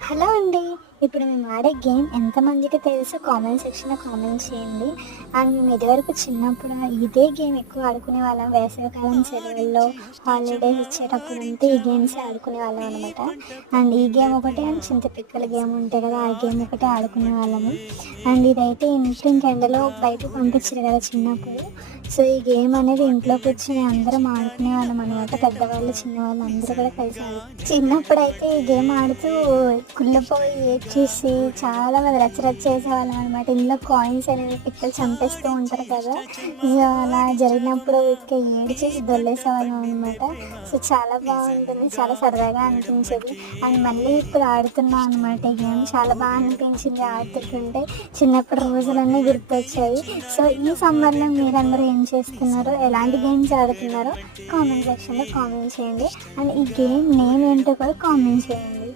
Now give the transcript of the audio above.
Hello అండి. ఇప్పుడు మేము ఆడే గేమ్ ఎంతమందికి తెలుసో కామెంట్ సెక్షన్‌లో కామెంట్ చేయండి. అండ్ మేము ఇదివరకు చిన్నప్పుడు ఇదే గేమ్ ఎక్కువ ఆడుకునేవాళ్ళం. వేసవికాలం సెలవుల్లో హాలిడేస్ ఇచ్చేటప్పుడంతా ఈ గేమ్సే ఆడుకునేవాళ్ళం అనమాట. అండ్ ఈ గేమ్ ఒకటే అండ్ చింతపిక్కల గేమ్ ఉంటాయి కదా! ఆ గేమ్ ఒకటే ఆడుకునేవాళ్ళము. అండ్ ఇదైతే ఇంట్లో ఇంక ఎండలో బయటకి పంపించరు కదా చిన్నప్పుడు. సో, ఈ గేమ్ అనేది ఇంట్లో కూర్చొని అందరం ఆడుకునేవాళ్ళం అనమాట. పెద్దవాళ్ళు, చిన్నవాళ్ళు అందరూ కూడా కలిసి చిన్నప్పుడైతే ఈ గేమ్ ఆడుతూ కుళ్ళిపోయి ఏడ్చేసి చాలా మంది రచ్చ రచ్చ చేసేవాళ్ళం అనమాట. ఇందులో కాయిన్స్ అనేవి పిక్కలు చంపేస్తూ ఉంటారు కదా! సో, అలా జరిగినప్పుడు ఊరికే ఏడ్చేసి దొర్లేసేవాళ్ళం అనమాట. సో, చాలా బాగుంటుంది. చాలా సరదాగా అనిపించేది. అండ్ మళ్ళీ ఇప్పుడు ఆడుతున్నాం అనమాట ఈ గేమ్. చాలా బాగా అనిపించింది ఆడుతుంటుంటే. చిన్నప్పుడు రోజులన్నీ గుర్తొచ్చాయి. సో, ఈ సమ్మర్‌లో మీరందరూ ఏం చేస్తున్నారో, ఎలాంటి గేమ్స్ ఆడుతున్నారో కామెంట్ సెక్షన్‌లో కామెంట్ చేయండి. అండ్ ఈ గేమ్ నేమ్ ఏంటో కూడా కామెంట్ చేయండి.